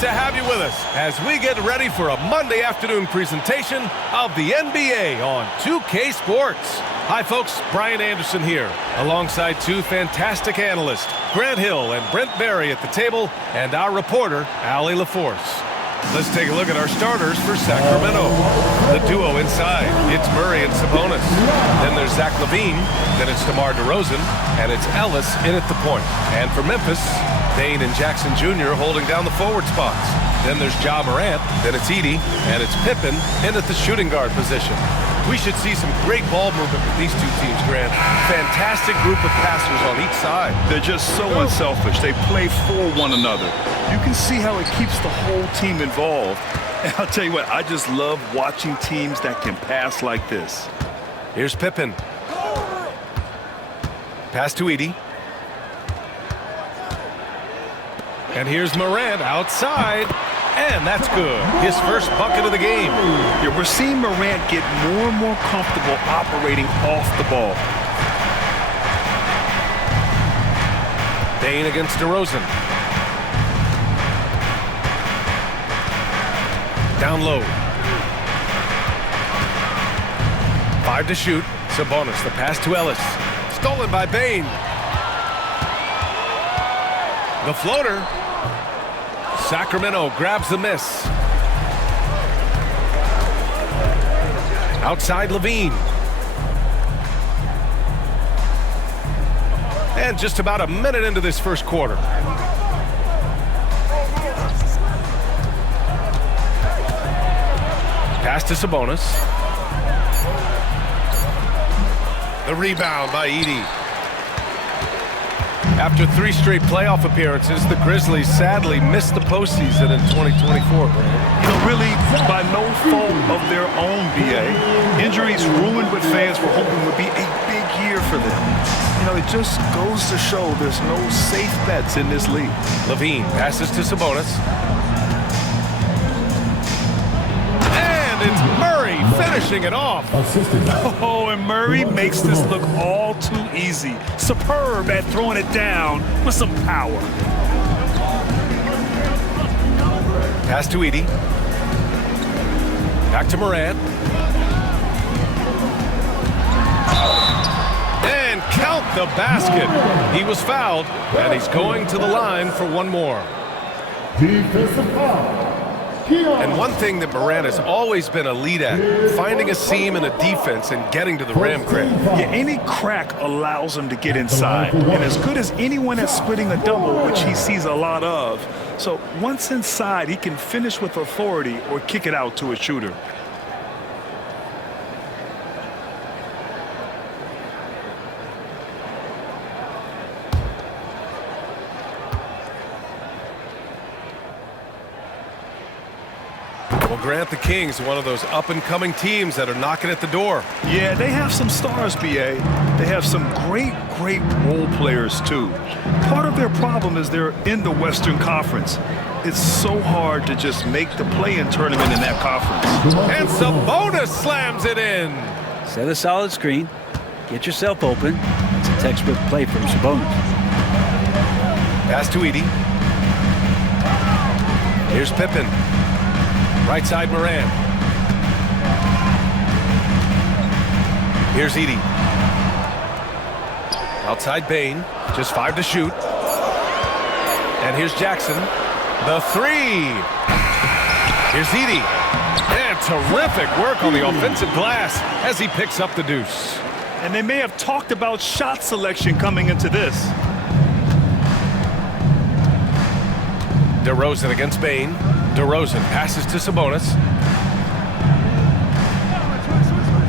to have you with us as we get ready for a Monday afternoon presentation of the NBA on 2K Sports. Hi, folks. Brian Anderson here, alongside two fantastic analysts, Grant Hill and Brent Barry at the table, and our reporter, Allie LaForce. Let's take a look at our starters for Sacramento. The duo inside, it's Murray and Sabonis. Then there's Zach LaVine, then it's DeMar DeRozan, and it's Ellis in at the point. And for Memphis, Dane and Jackson Jr. holding down the forward spots. Then there's Ja Morant, then it's Edey, and it's Pippen in at the shooting guard position. We should see some great ball movement with these two teams, Grant. Fantastic group of passers on each side. They're just so unselfish. They play for one another. You can see how it keeps the whole team involved. And I'll tell you what, I just love watching teams that can pass like this. Here's Pippen. Pass to Edey. And here's Morant outside. And that's good. His first bucket of the game. Yeah, we're seeing Morant get more and more comfortable operating off the ball. Dane against DeRozan. Down low. 5 to shoot. Sabonis, the pass to Ellis. Stolen by Bane. The floater. Sacramento grabs the miss. Outside LaVine. And just about a minute into this first quarter. Pass to Sabonis. The rebound by Edey. After 3 straight playoff appearances, the Grizzlies sadly missed the postseason in 2024. Really, by no fault of their own, B.A. Injuries ruined what fans were hoping would be a big year for them. It just goes to show there's no safe bets in this league. LaVine passes to Sabonis. And it's Murray finishing it off. Oh, and Murray makes this look all too easy. Superb at throwing it down with some power. Pass to Edey. Back to Morant. And count the basket. He was fouled, and he's going to the line for one more. Defensive foul. And one thing that Morant has always been elite at, finding a seam in a defense and getting to the rim, Craig. Yeah, any crack allows him to get inside. And as good as anyone at splitting a double, which he sees a lot of. So once inside, he can finish with authority or kick it out to a shooter. Well, Grant, the Kings are one of those up-and-coming teams that are knocking at the door. Yeah, they have some stars, B.A. They have some great role players, too. Part of their problem is they're in the Western Conference. It's so hard to just make the play-in tournament in that conference. And Sabonis slams it in. Set a solid screen. Get yourself open. It's a textbook play from Sabonis. Pass to Edey. Here's Pippen. Right side Morant. Here's Edey. Outside Bane. Just 5 to shoot. And here's Jackson. The 3. Here's Edey. And terrific work on the offensive glass as he picks up the deuce. And they may have talked about shot selection coming into this. DeRozan against Bane. DeRozan passes to Sabonis.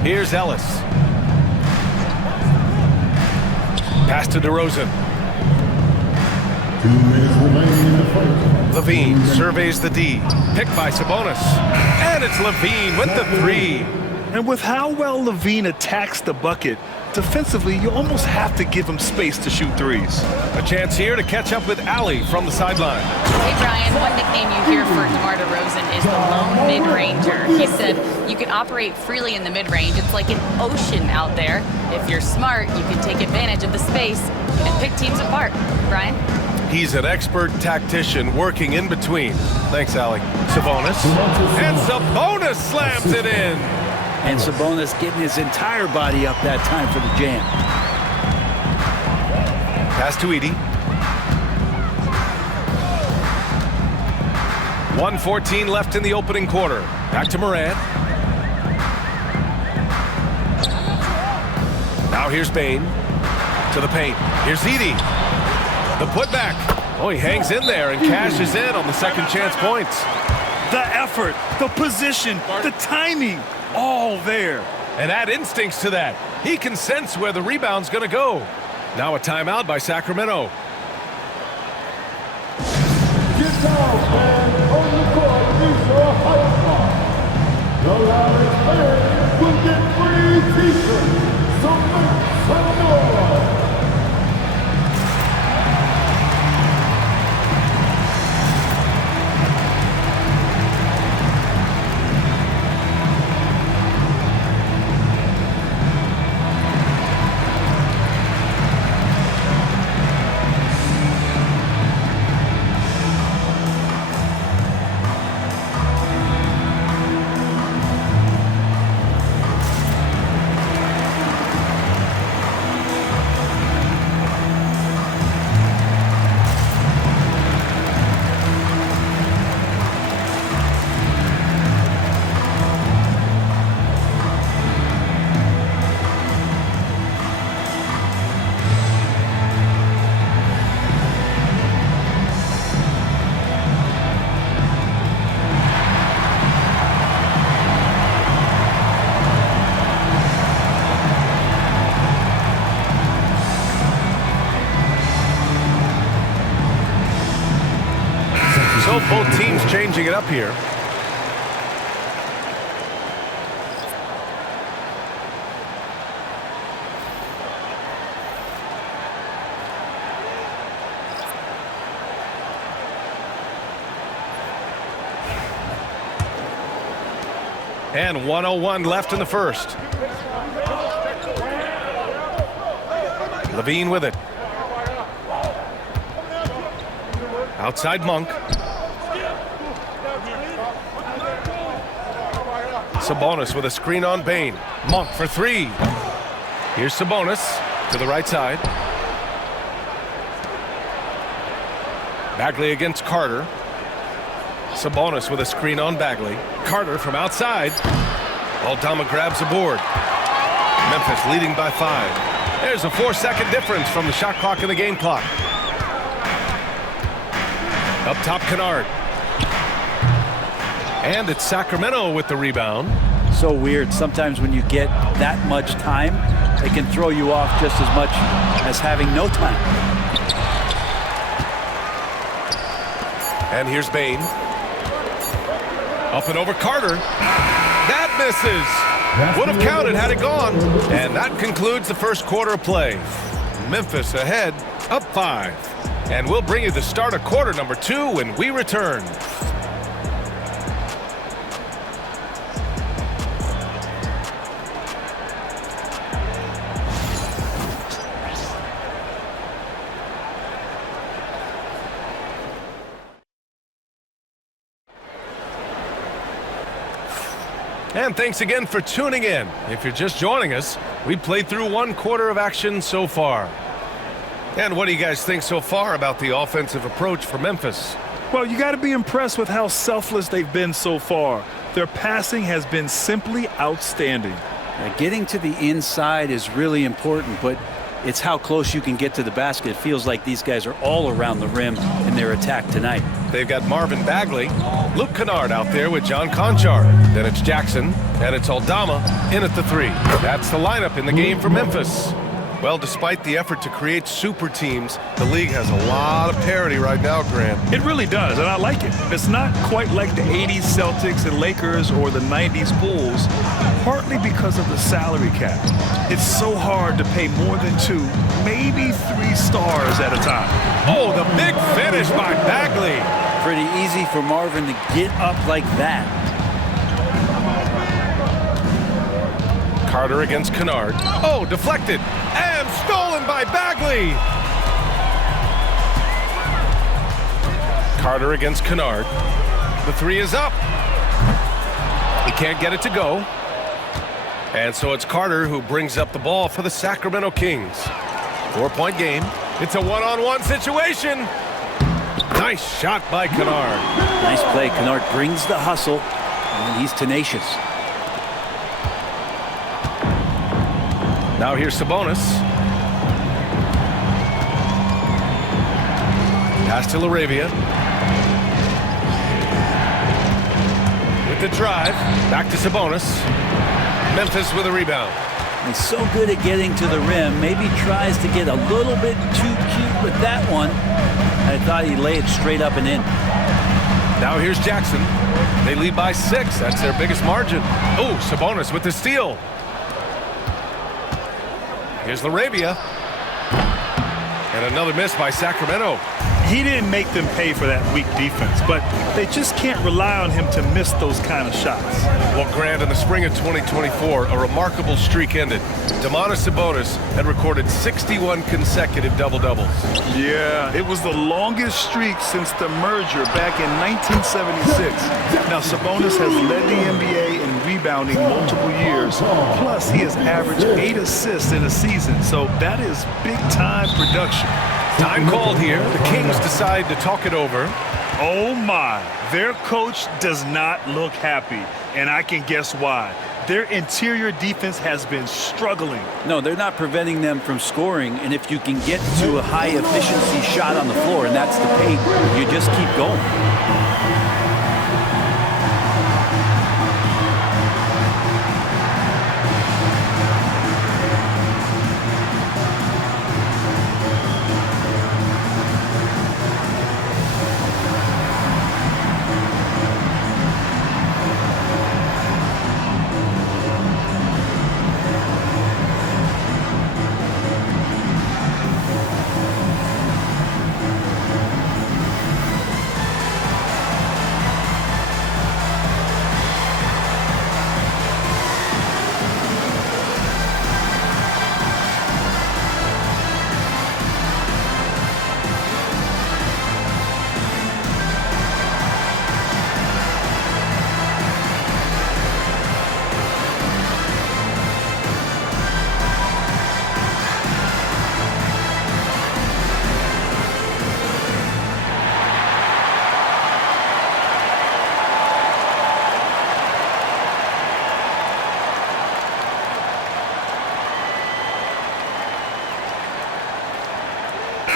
Here's Ellis. Pass to DeRozan. 2 minutes remaining in the fight. LaVine surveys the D. Picked by Sabonis. And it's LaVine with the 3. And with how well LaVine attacks the bucket, defensively, you almost have to give him space to shoot threes. A chance here to catch up with Allie from the sideline. Hey, Brian, one nickname you hear for DeMar DeRozan is the lone mid-ranger. He said you can operate freely in the mid-range. It's like an ocean out there. If you're smart, you can take advantage of the space and pick teams apart. Brian? He's an expert tactician working in between. Thanks, Allie. Sabonis. And Sabonis slams it in. And Sabonis getting his entire body up that time for the jam. Pass to Edey. 1:14 left in the opening quarter. Back to Morant. Now here's Bane. To the paint. Here's Edey. The putback. Oh, he hangs in there and cashes in on the second chance points. The effort, the position, the timing, all there. And add instincts to that. He can sense where the rebound's going to go. Now a timeout by Sacramento. Get down, man. On the court, these are hype spots. The loudest fan will get free t-shirts. So make some noise. So both teams changing it up here. And 1:01 left in the first. Levine with it. Outside Monk. Sabonis with a screen on Bane. Monk for three. Here's Sabonis to the right side. Bagley against Carter. Sabonis with a screen on Bagley. Carter from outside. Aldama grabs the board. Memphis leading by 5. There's a 4-second difference from the shot clock and the game clock. Up top, Kennard. And it's Sacramento with the rebound. So weird. Sometimes when you get that much time, it can throw you off just as much as having no time. And here's Bane. Up and over Carter. That misses. Would have counted had it gone. And that concludes the first quarter of play. Memphis ahead, up 5. And we'll bring you the start of quarter number 2 when we return. And thanks again for tuning in. If you're just joining us, we played through 1 quarter of action so far. And what do you guys think so far about the offensive approach for Memphis? Well, you got to be impressed with how selfless they've been so far. Their passing has been simply outstanding. Getting to the inside is really important, but it's how close you can get to the basket. It feels like these guys are all around the rim in their attack tonight. They've got Marvin Bagley, Luke Kennard out there with John Conchar. Then it's Jackson, and it's Aldama in at the 3. That's the lineup in the game for Memphis. Well, despite the effort to create super teams, the league has a lot of parity right now, Grant. It really does, and I like it. It's not quite like the 80s Celtics and Lakers or the 90s Bulls, partly because of the salary cap. It's so hard to pay more than 2, maybe 3 stars at a time. Oh, the big finish by Bagley. Pretty easy for Marvin to get up like that. Carter against Kennard. Oh, deflected and stolen by Bagley. Carter against Kennard. The three is up. He can't get it to go. And so it's Carter who brings up the ball for the Sacramento Kings. 4-point game. It's a one-on-one situation. Nice shot by Kennard. Nice play. Kennard brings the hustle, and he's tenacious. Now here's Sabonis. Pass to LaRavia. With the drive. Back to Sabonis. Memphis with a rebound. He's so good at getting to the rim. Maybe tries to get a little bit too cute with that one. I thought he'd lay it straight up and in. Now here's Jackson. They lead by 6. That's their biggest margin. Oh, Sabonis with the steal. Here's LaRavia. And another miss by Sacramento. He didn't make them pay for that weak defense, but they just can't rely on him to miss those kind of shots. Well, Grant, in the spring of 2024, a remarkable streak ended. Domantas Sabonis had recorded 61 consecutive double-doubles. Yeah, it was the longest streak since the merger back in 1976. Now, Sabonis has led the NBA in rebounding multiple years. Plus, he has averaged 8 assists in a season, so that is big-time production. Time called here. The Kings decide to talk it over. Oh my, their coach does not look happy, and I can guess why. Their interior defense has been struggling. No, they're not preventing them from scoring, and if you can get to a high-efficiency shot on the floor, and that's the paint, you just keep going.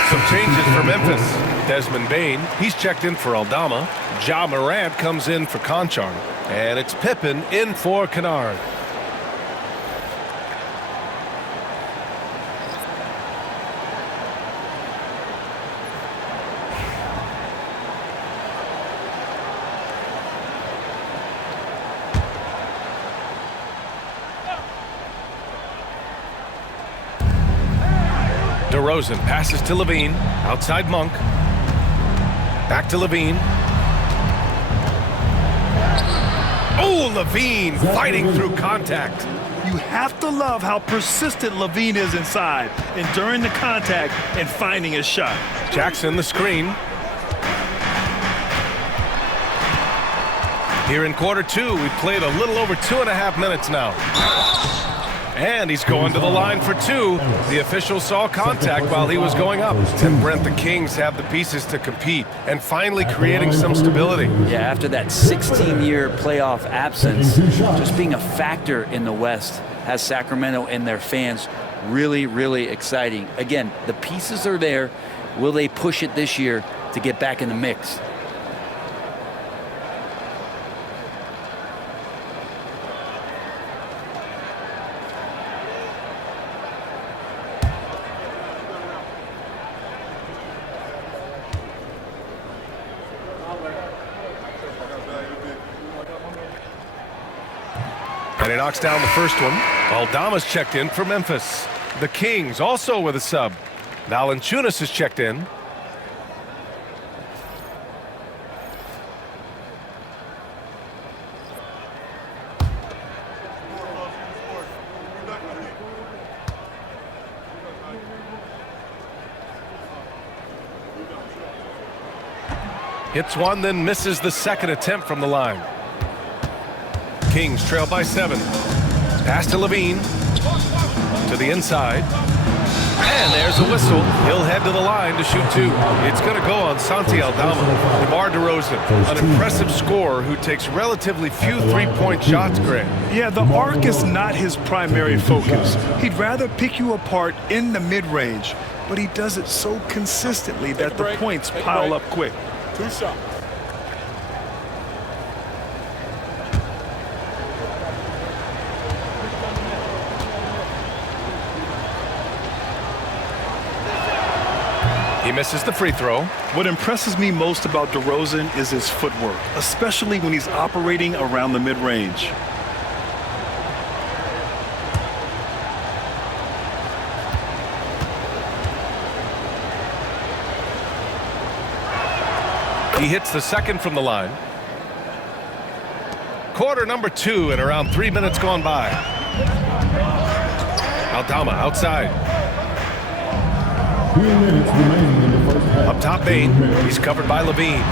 Some changes for Memphis. Desmond Bane, he's checked in for Aldama. Ja Morant comes in for Conchar. And it's Pippen in for Kennard. DeRozan passes to Levine. Outside Monk. Back to Levine. Oh, Levine fighting through contact. You have to love how persistent Levine is inside, enduring the contact and finding his shot. Jackson the screen. Here in quarter 2, we've played a little over 2.5 minutes now. And he's going to the line for 2. The official saw contact while he was going up. And Brent, the Kings have the pieces to compete and finally creating some stability. Yeah, after that 16-year playoff absence, just being a factor in the West has Sacramento and their fans really, really exciting. Again, the pieces are there. Will they push it this year to get back in the mix? And he knocks down the first one. Aldama's checked in for Memphis. The Kings also with a sub. Valanciunas is checked in. Hits one, then misses the second attempt from the line. Kings trail by 7. Pass to Levine. To the inside. And there's a whistle. He'll head to the line to shoot 2. It's going to go on Santi Aldama. DeMar DeRozan, an impressive scorer who takes relatively few three-point shots, Grant. Yeah, the arc is not his primary focus. He'd rather pick you apart in the mid-range, but he does it so consistently that the points pile up quick. 2 shots. He misses the free throw. What impresses me most about DeRozan is his footwork, especially when he's operating around the mid-range. He hits the second from the line. Quarter number 2 and around 3 minutes gone by. Aldama outside. 2 minutes remaining in the first half. Up top, Bain. He's covered by Levine.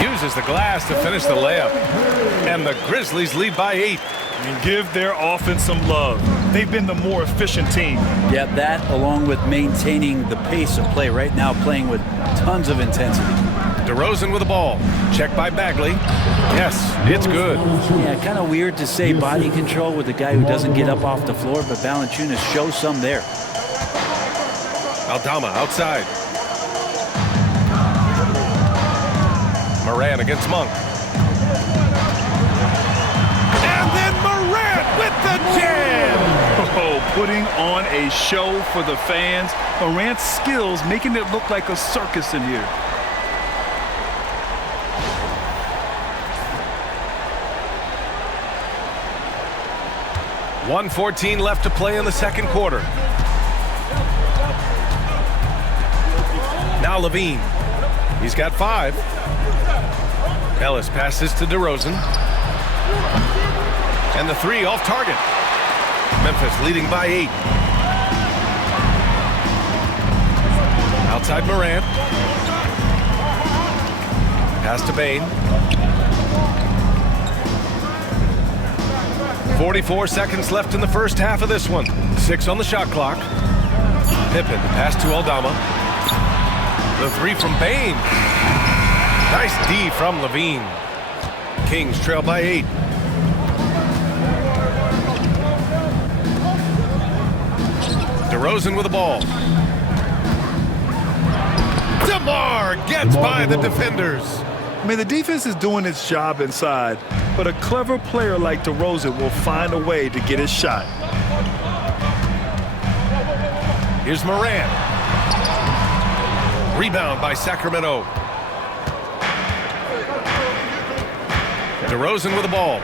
Uses the glass to finish the layup. And the Grizzlies lead by 8. And give their offense some love. They've been the more efficient team. Yeah, that along with maintaining the pace of play right now, playing with tons of intensity. DeRozan with the ball. Checked by Bagley. Yes, it's good. Yeah, kind of weird to say body control with a guy who doesn't get up off the floor, but Valanciunas shows some there. Aldama outside. Moran against Monk. And then Moran with the jam! Oh, putting on a show for the fans. Morant's skills making it look like a circus in here. .114 left to play in the second quarter. Now Levine. He's got 5. Ellis passes to DeRozan. And the 3 off target. Memphis leading by 8. Outside Moran. Pass to Bain. 44 seconds left in the first half of this one. 6 on the shot clock. Pippen, pass to Aldama. The 3 from Bain. Nice D from Levine. Kings trail by 8. DeRozan with the ball. DeMar gets by the defenders. I mean, the defense is doing its job inside, but a clever player like DeRozan will find a way to get his shot. Here's Moran. Rebound by Sacramento. DeRozan with the ball.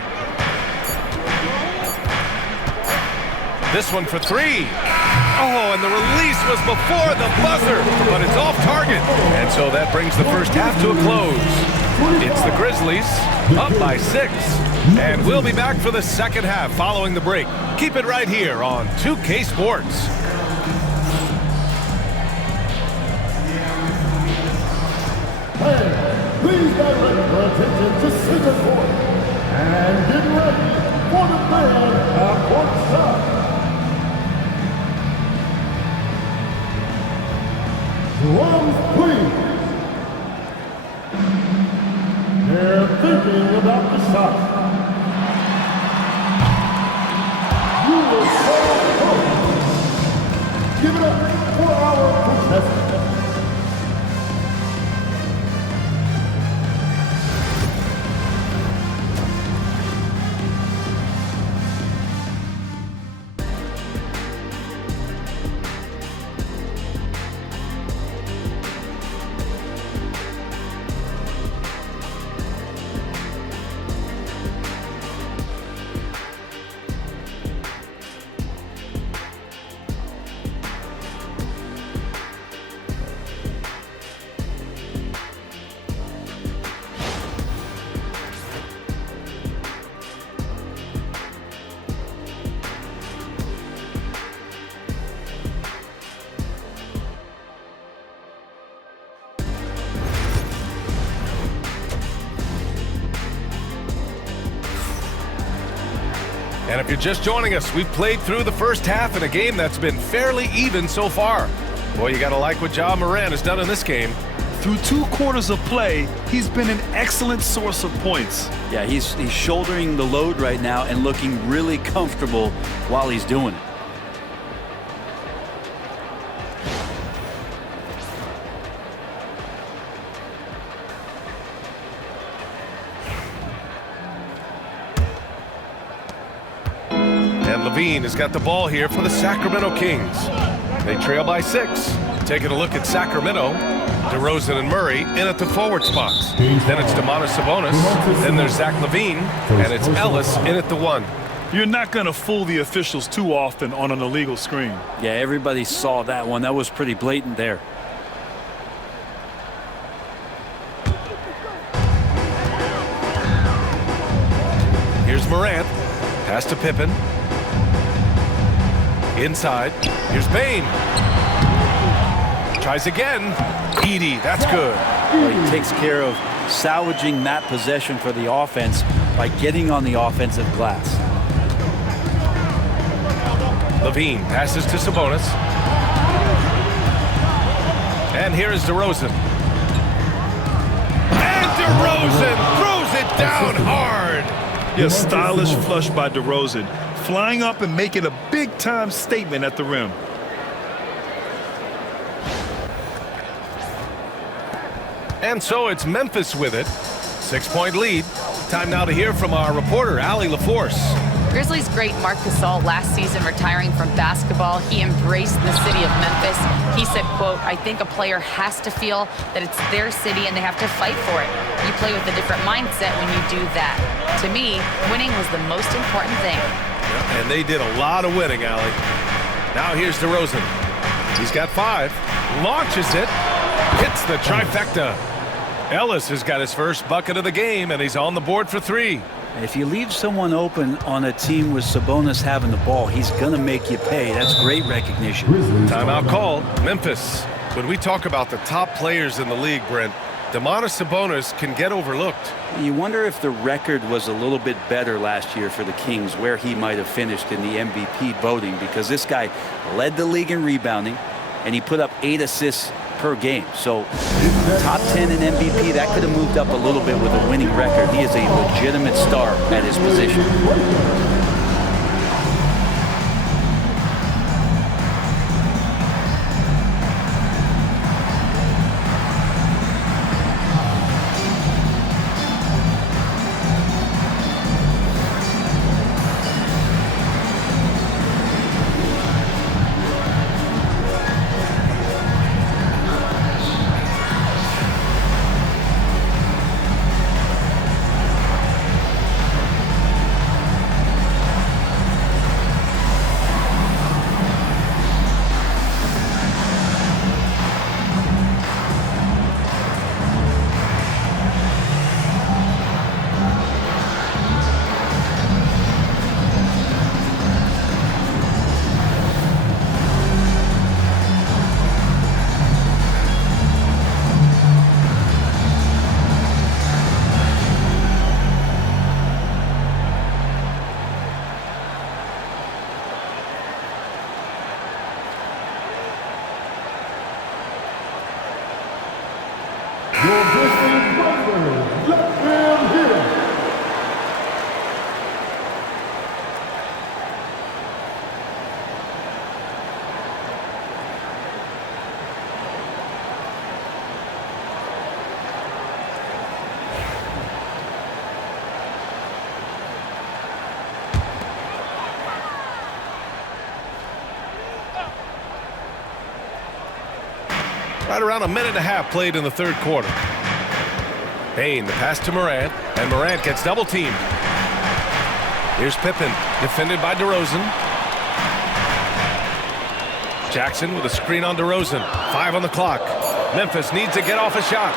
This one for 3. Oh, and the release was before the buzzer, but it's off target. And so that brings the first half to a close. It's the Grizzlies up by 6. And we'll be back for the second half following the break. Keep it right here on 2K Sports. Hey, please direct your attention to center court. And get ready for the third half-court shot. Drums, please. They're thinking about the shot. You were so close. Give it up for our contestant. And if you're just joining us, we've played through the first half in a game that's been fairly even so far. Boy, you got to like what Ja Morant has done in this game. Through 2 quarters of play, he's been an excellent source of points. Yeah, he's shouldering the load right now and looking really comfortable while he's doing it. And Levine has got the ball here for the Sacramento Kings. They trail by 6. Taking a look at Sacramento, DeRozan and Murray in at the forward spots. Then it's Domantas Sabonis. Then there's Zach Levine, and it's Ellis in at the 1. You're not going to fool the officials too often on an illegal screen. Yeah, everybody saw that one. That was pretty blatant there. Here's Morant. Pass to Pippen. Inside. Here's Bane. Tries again. Edey, that's good. Well, he takes care of salvaging that possession for the offense by getting on the offensive glass. Levine passes to Sabonis. And here is DeRozan. And DeRozan throws it down hard. Yeah, stylish flush by DeRozan, flying up and making a big-time statement at the rim. And so it's Memphis with it. 6-point lead. Time now to hear from our reporter, Allie LaForce. Grizzlies great Marc Gasol last season retiring from basketball. He embraced the city of Memphis. He said, quote, "I think a player has to feel that it's their city and they have to fight for it. You play with a different mindset when you do that. To me, winning was the most important thing." And they did a lot of winning, Allie. Now here's DeRozan. He's got 5. Launches it. Hits the trifecta. Ellis has got his first bucket of the game, and he's on the board for 3. If you leave someone open on a team with Sabonis having the ball, he's going to make you pay. That's great recognition. Timeout called. Memphis. When we talk about the top players in the league, Brent, Domantas Sabonis can get overlooked. You wonder if the record was a little bit better last year for the Kings, where he might have finished in the MVP voting, because this guy led the league in rebounding, and he put up 8 assists per game. So top 10 in MVP, that could have moved up a little bit with a winning record. He is a legitimate star at his position. Right around a minute and a half played in the third quarter. Bane, the pass to Morant, and Morant gets double teamed. Here's Pippen, defended by DeRozan. Jackson with a screen on DeRozan. 5 on the clock. Memphis needs to get off a shot.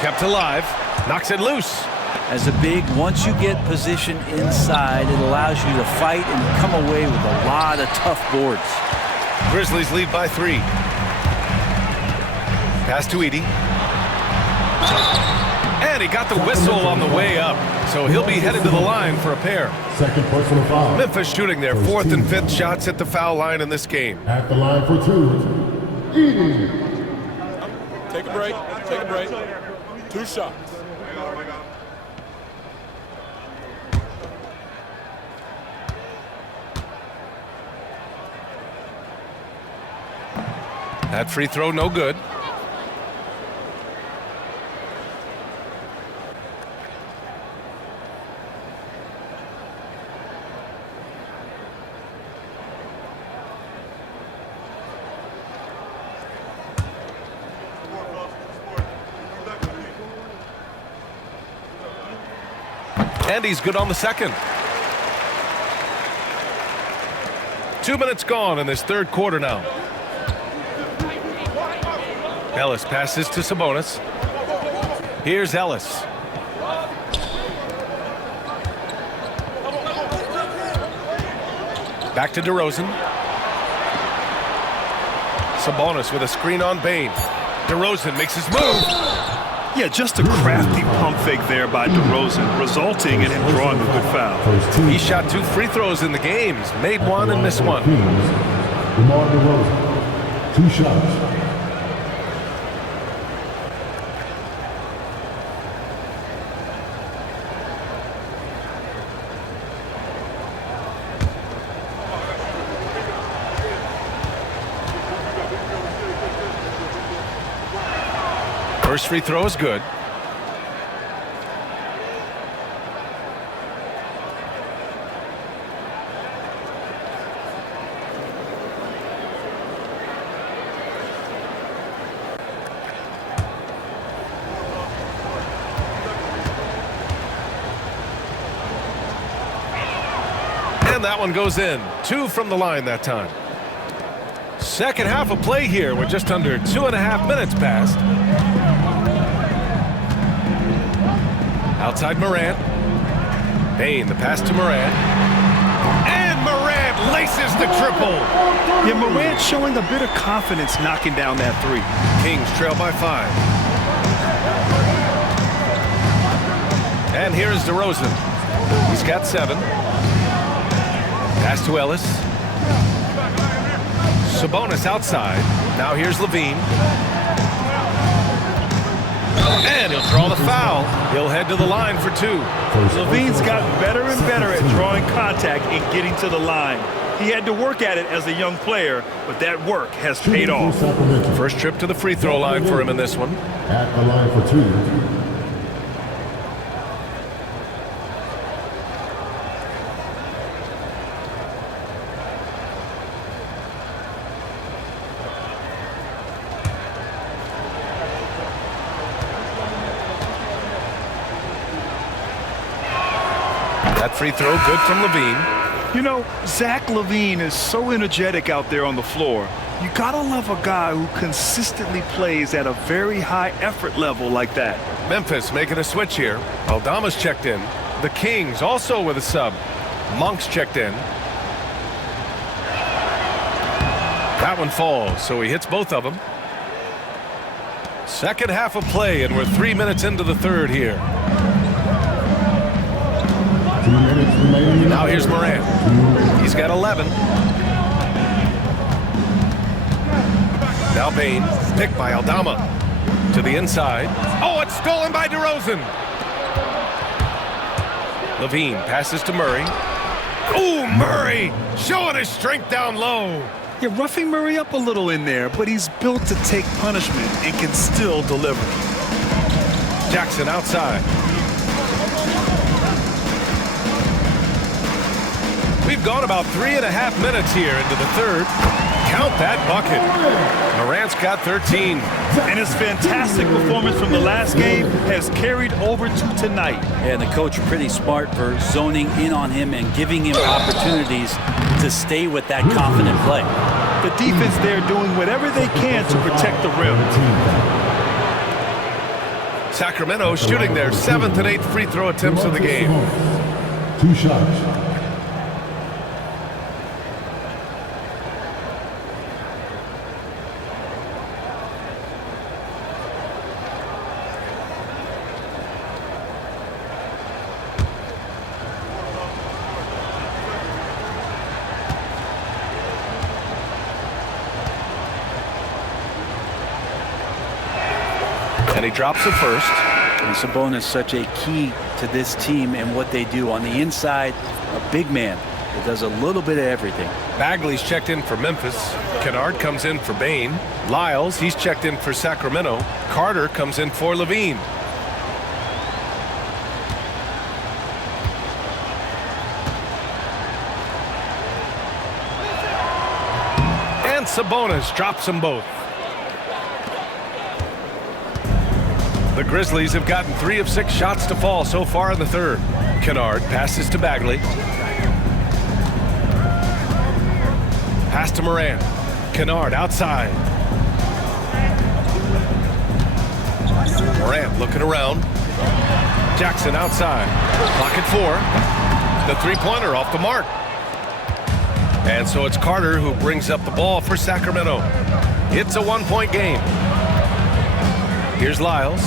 Kept alive, knocks it loose. As a big, once you get position inside, it allows you to fight and come away with a lot of tough boards. Grizzlies lead by 3. Pass to Edey. And And he got the whistle on the way up, so he'll be headed to the line for a pair. Second personal foul. Memphis shooting their fourth and fifth shots at the foul line in this game. At the line for two, Edie. Take a break. Take a break. 2 shots. That free throw no good. And he's good on the second. 2 minutes gone in this third quarter now. Ellis passes to Sabonis. Here's Ellis. Back to DeRozan. Sabonis with a screen on Bane. DeRozan makes his move. Yeah, just a crafty pump fake there by DeRozan, resulting in him drawing a good foul. He shot 2 free throws in the games, made 1 and missed 1. DeMar DeRozan, 2 shots. First free throw is good. And that one goes in. 2 from the line that time. Second half of play here. We're just under 2.5 minutes past. Outside Morant. Bane, the pass to Morant. And Morant laces the triple. Yeah, Morant showing a bit of confidence knocking down that 3. Kings trail by 5. And here's DeRozan. He's got 7. Pass to Ellis. Sabonis outside. Now here's Levine. And he'll draw the foul. He'll head to the line for 2. Levine's gotten better and better at drawing contact and getting to the line. He had to work at it as a young player, but that work has paid off. First trip to the free throw line for him in this one. At the line for 2. That free throw good from Levine. You know, Zach LaVine is so energetic out there on the floor. You gotta love a guy who consistently plays at a very high effort level like that. Memphis making a switch here. Aldama's checked in. The Kings also with a sub. Monk's checked in. That one falls, so he hits both of them. Second half of play, and we're 3 minutes into the third here. 2 minutes remaining. Now here's Morant. He's got 11. Now Bane, picked by Aldama. To the inside. Oh, it's stolen by DeRozan. Levine passes to Murray. Ooh, Murray showing his strength down low. Yeah, roughing Murray up a little in there, but he's built to take punishment and can still deliver. Jackson outside. We've gone about 3.5 minutes here into the third. Count that bucket. Morant's got 13. And his fantastic performance from the last game has carried over to tonight. And the coach pretty smart for zoning in on him and giving him opportunities to stay with that confident play. The defense there doing whatever they can to protect the rim. Sacramento shooting their 7th and 8th free throw attempts of the game. 2 shots. And he drops it first. And Sabonis such a key to this team and what they do on the inside. A big man that does a little bit of everything. Bagley's checked in for Memphis. Kennard comes in for Bane. Lyles, he's checked in for Sacramento. Carter comes in for Levine. And Sabonis drops them both. The Grizzlies have gotten 3 of 6 shots to fall so far in the third. Kennard passes to Bagley. Pass to Morant. Kennard outside. Morant looking around. Jackson outside. Clock at 4. The three-pointer off the mark. And so it's Carter who brings up the ball for Sacramento. It's a 1-point game. Here's Lyles.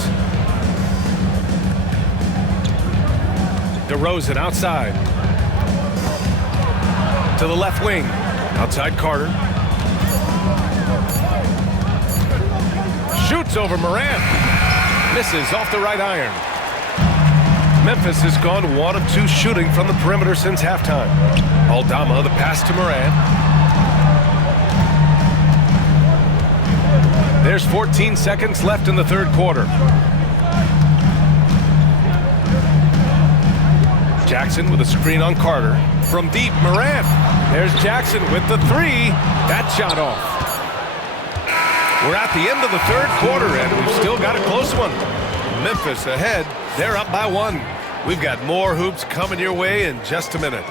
DeRozan outside. To the left wing. Outside Carter. Shoots over Morant. Misses off the right iron. Memphis has gone 1 of 2 shooting from the perimeter since halftime. Aldama, the pass to Morant. There's 14 seconds left in the third quarter. Jackson with a screen on Carter. From deep, Morant. There's Jackson with the 3. That shot off. We're at the end of the third quarter, and we've still got a close one. Memphis ahead. They're up by 1. We've got more hoops coming your way in just a minute.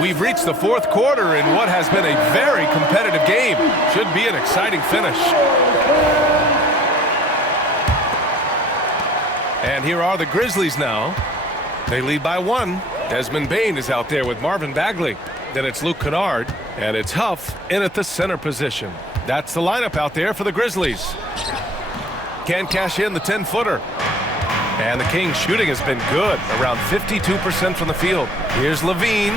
We've reached the fourth quarter in what has been a very competitive game. Should be an exciting finish. And here are the Grizzlies now. They lead by 1. Desmond Bane is out there with Marvin Bagley. Then it's Luke Kennard, and it's Huff in at the center position. That's the lineup out there for the Grizzlies. Can cash in the 10-footer. And the Kings' shooting has been good, around 52% from the field. Here's Levine.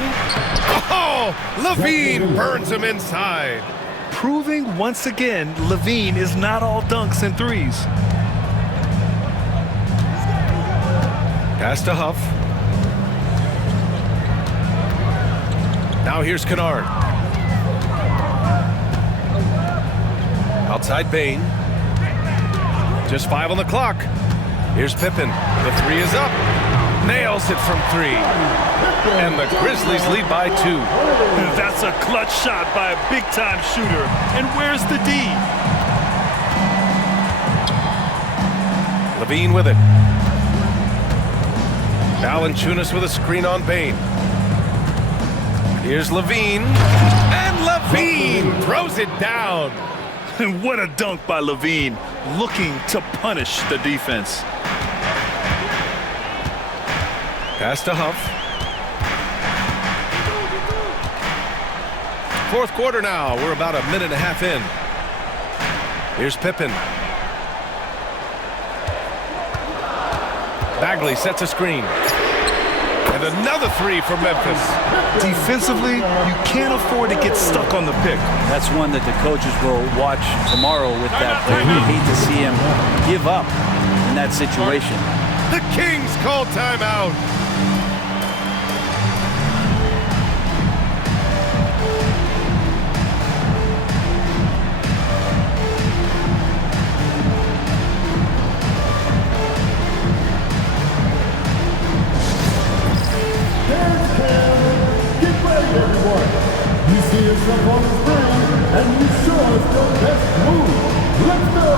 Oh, Levine burns him inside. Proving once again Levine is not all dunks and threes. Pass to Huff. Now here's Kennard. Outside Bane. Just 5 on the clock. Here's Pippen. The 3 is up. Nails it from 3. And the Grizzlies lead by 2. That's a clutch shot by a big-time shooter. And where's the D? Levine with it. Valanciunas with a screen on Bane. Here's Levine. And Levine throws it down. And what a dunk by Levine, looking to punish the defense. Pass to Huff. Fourth quarter now. We're about a minute and a half in. Here's Pippen. Bagley sets a screen. And another 3 for Memphis. Defensively, you can't afford to get stuck on the pick. That's one that the coaches will watch tomorrow with that play. You hate to see him give up in that situation. The Kings call timeout. You see yourself on the screen, and you show us your best move. Let's go!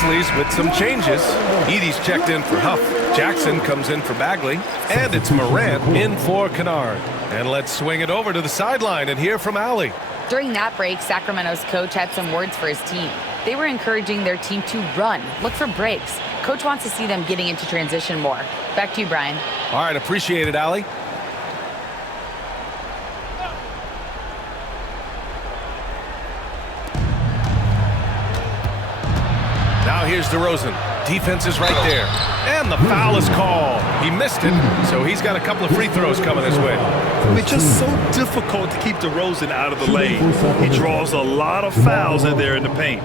Grizzlies with some changes. Edie's checked in for Huff. Jackson comes in for Bagley. And it's Morant in for Kennard. And let's swing it over to the sideline and hear from Allie. During that break, Sacramento's coach had some words for his team. They were encouraging their team to run, look for breaks. Coach wants to see them getting into transition more. Back to you, Brian. All right, appreciate it, Allie. Now here's DeRozan. Defense is right there. And the foul is called. He missed it, so he's got a couple of free throws coming his way. I mean, just so difficult to keep DeRozan out of the lane. He draws a lot of fouls in there in the paint.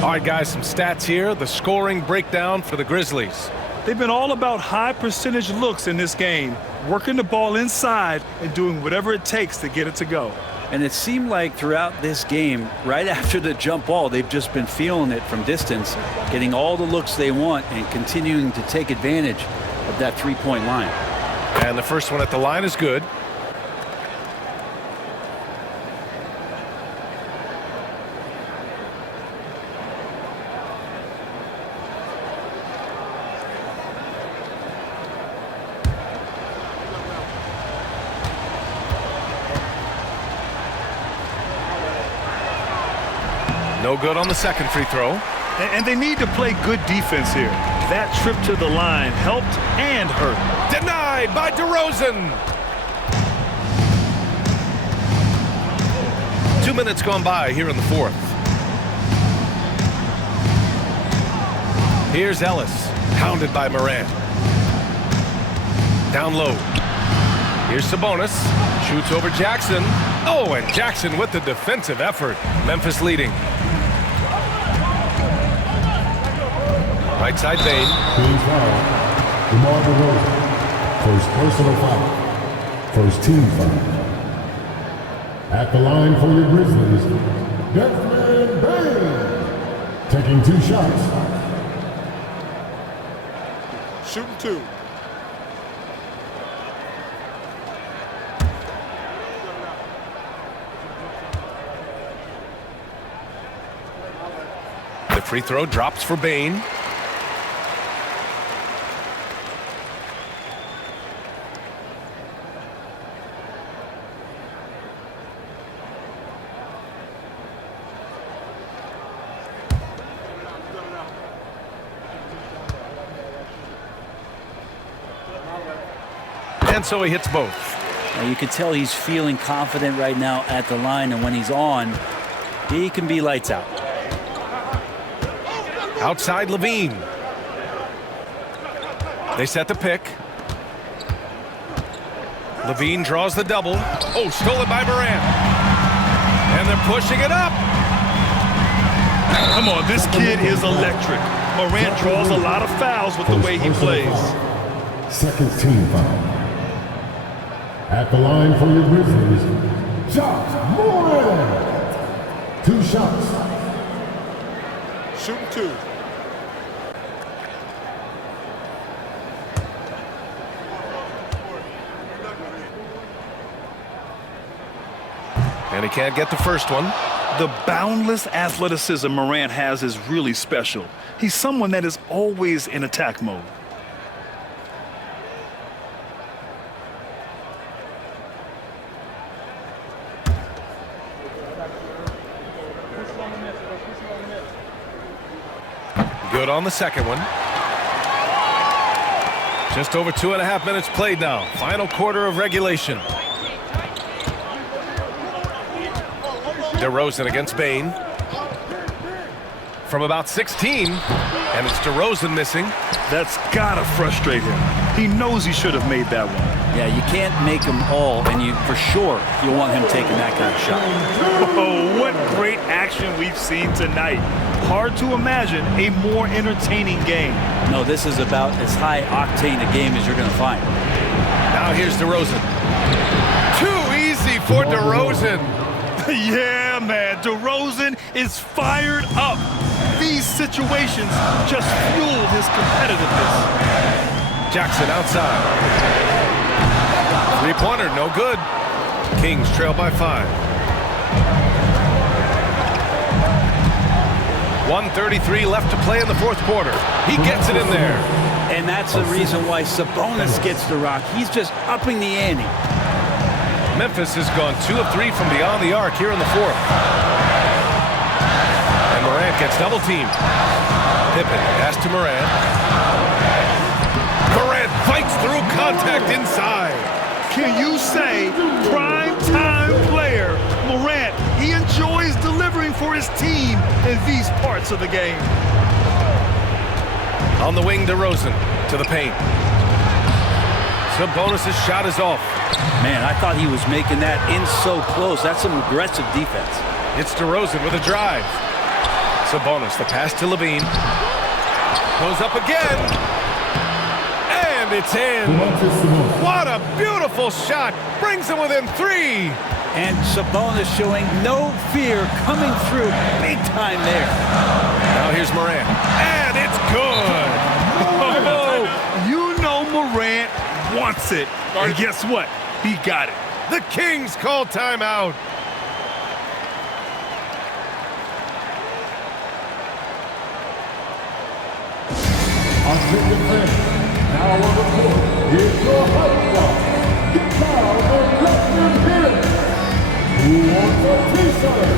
All right, guys, some stats here. The scoring breakdown for the Grizzlies. They've been all about high percentage looks in this game, working the ball inside and doing whatever it takes to get it to go. And it seemed like throughout this game, right after the jump ball, they've just been feeling it from distance, getting all the looks they want and continuing to take advantage of that three-point line. And the first one at the line is good. No good on the second free throw. And they need to play good defense here. That trip to the line helped and hurt. Denied by DeRozan. 2 minutes gone by here in the fourth. Here's Ellis, hounded by Morant. Down low. Here's Sabonis. Shoots over Jackson. Oh, and Jackson with the defensive effort. Memphis leading. Right side Bane. Team foul. DeMar DeRozan. First personal foul. First team foul. At the line for your Grizzlies, Desmond Bane. Taking 2 shots. Shooting 2. The free throw drops for Bane. And so he hits both. Now you can tell he's feeling confident right now at the line, and when he's on, he can be lights out. Outside Levine. They set the pick. Levine draws the double. Oh, stolen by Morant. And they're pushing it up. Come on, this kid is electric. Morant draws a lot of fouls with the way he plays. Second team foul. At the line for your Grizzlies, Josh Morant. 2 shots. Shooting 2. And he can't get the first one. The boundless athleticism Morant has is really special. He's someone that is always in attack mode. Good on the second one. Just over 2.5 minutes played now. Final quarter of regulation. DeRozan against Bane. From about 16, and it's DeRozan missing. That's gotta frustrate him. He knows he should have made that one. Yeah, you can't make them all, and you for sure you want him taking that kind of shot. Oh, what great action we've seen tonight. Hard to imagine a more entertaining game. No, this is about as high octane a game as you're going to find. Now here's DeRozan. Too easy for DeRozan. Yeah, man, DeRozan is fired up. These situations just fuel his competitiveness. Jackson outside. Three-pointer, no good. Kings trail by 5. 1:33 left to play in the fourth quarter. He gets it in there. And that's the reason why Sabonis gets the rock. He's just upping the ante. Memphis has gone 2 of 3 from beyond the arc here in the fourth. And Morant gets double teamed. Pippen pass to Morant. Morant fights through contact inside. Can you say prime time player Morant? He enjoys delivering for his team in these parts of the game. On the wing, DeRozan to the paint. Sabonis' shot is off. Man, I thought he was making that in so close. That's some aggressive defense. It's DeRozan with a drive. Sabonis, the pass to Levine. Goes up again. And it's in. What a beautiful shot. Brings him within 3. And Sabonis showing no fear, coming through big time there. Now here's Morant. And it's good. Oh, you know Morant wants it. And guess what? He got it. The Kings call timeout. On taking place, now on the court, here's your height guard. Get down and let them hit it. Who wants a t-shirt?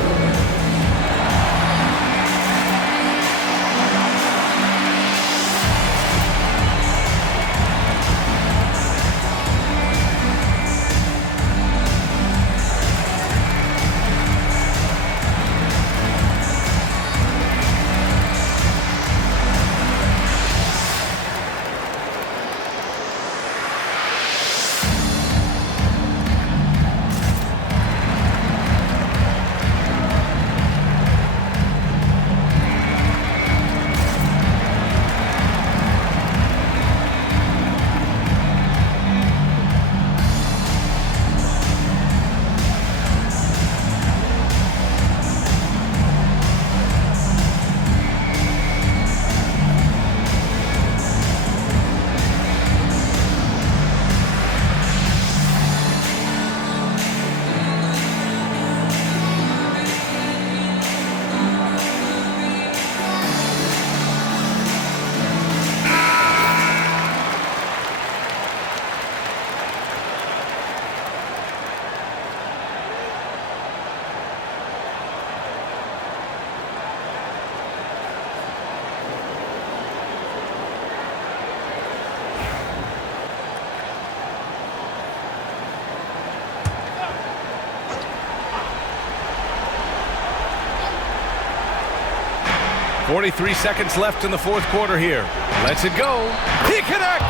.43 seconds left in the fourth quarter here. Lets it go. He connects.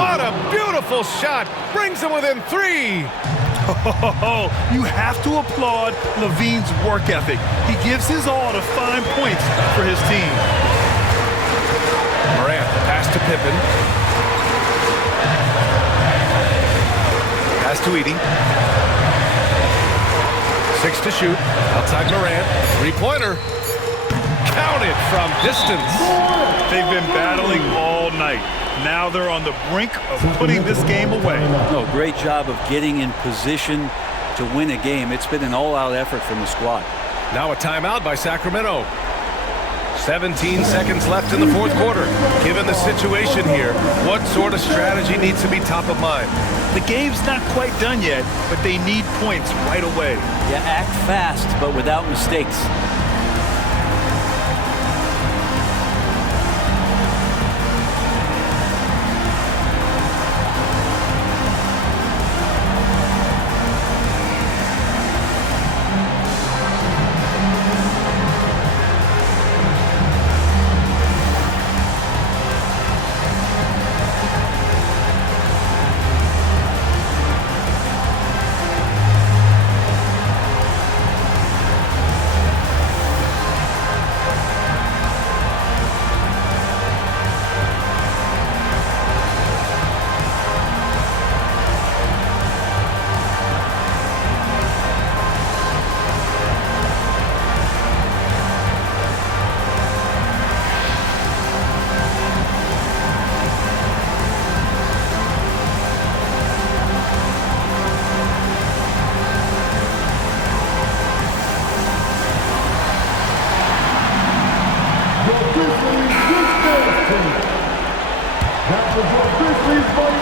What a beautiful shot. Brings him within 3. You have to applaud Levine's work ethic. He gives his all to find points for his team. Morant, pass to Pippen. Pass to Edey. 6 to shoot. Outside Morant. 3-pointer. Counted from distance. They've been battling all night. Now they're on the brink of putting this game away. No, great job of getting in position to win a game. It's been an all-out effort from the squad. Now a timeout by Sacramento. 17 seconds left in the fourth quarter. Given the situation here, what sort of strategy needs to be top of mind? The game's not quite done yet, but they need points right away. Yeah, act fast, but without mistakes.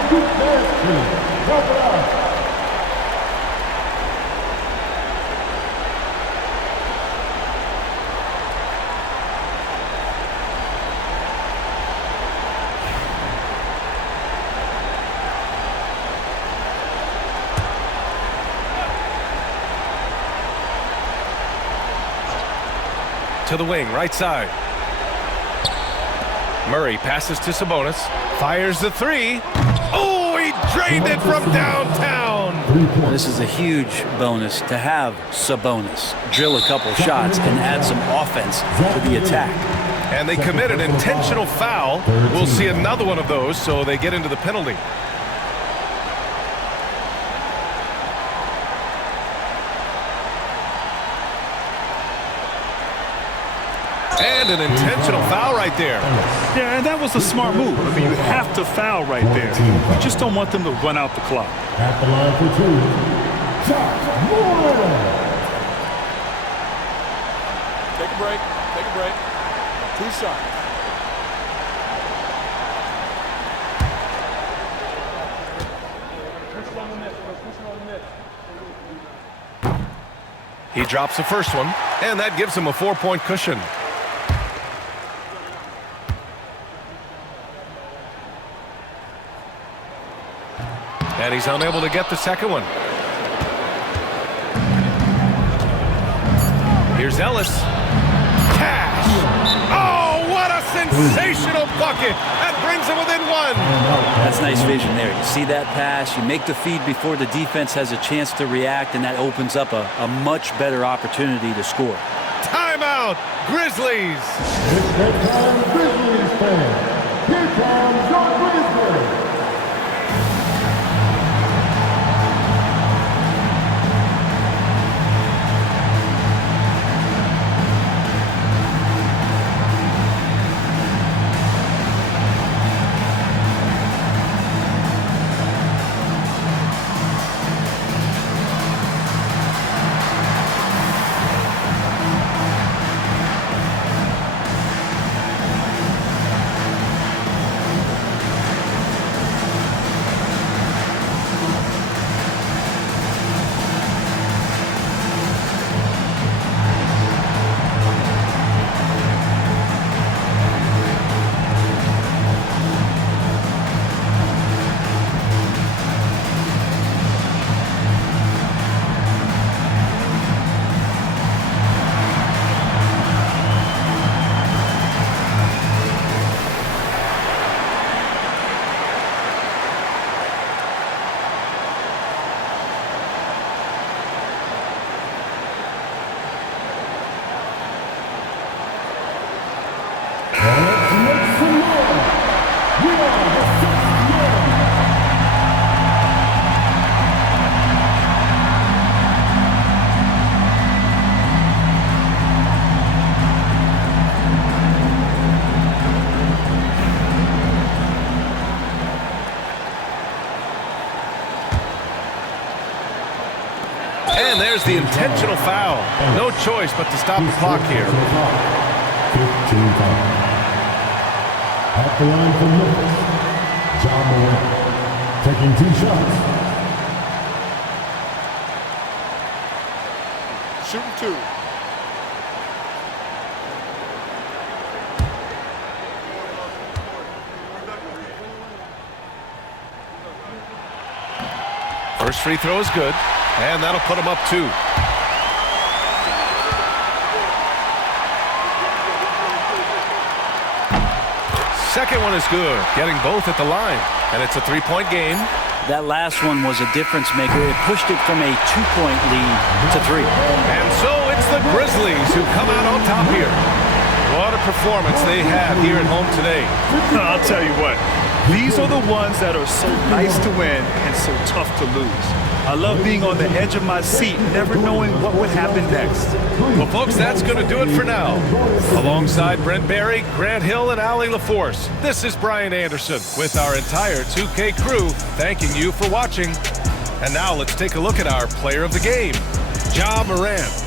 Scoop Dance Team. Walk it out. To the wing, right side. Murray passes to Sabonis. Fires the three. Oh, he drained it from downtown. This is a huge bonus to have Sabonis drill a couple shots and add some offense to the attack. And they commit an intentional foul. We'll see another one of those, so they get into the penalty. And an intentional foul right there. Yeah, and that was a smart move. I mean, you have to foul right there. You just don't want them to run out the clock. At the line for two. Shot Moore. Take a break. Take a break. 2 shots. He drops the first one, and that gives him a 4-point cushion. And he's unable to get the second one. Here's Ellis. Cash. Oh, what a sensational bucket. That brings him within one. That's nice vision there. You see that pass, you make the feed before the defense has a chance to react, and that opens up a much better opportunity to score. Timeout, Grizzlies. It's bedtime, Grizzlies fans. Here comes your Grizzlies. And there's the intentional foul. No choice but to stop the clock here. 15 foul. At the line for Memphis, John Morant, taking 2 shots. Shooting 2. First free throw is good, and that'll put him up 2. Second one is good, getting both at the line, and it's a 3-point game. That last one was a difference maker. It pushed it from a 2-point lead to 3. And so it's the Grizzlies who come out on top here. What a performance they have here at home today. I'll tell you what, these are the ones that are so nice to win and so tough to lose. I love being on the edge of my seat, never knowing what would happen next. Well, folks, that's going to do it for now. Alongside Brent Barry, Grant Hill, and Allie LaForce, this is Brian Anderson with our entire 2K crew thanking you for watching. And now let's take a look at our player of the game, Ja Morant.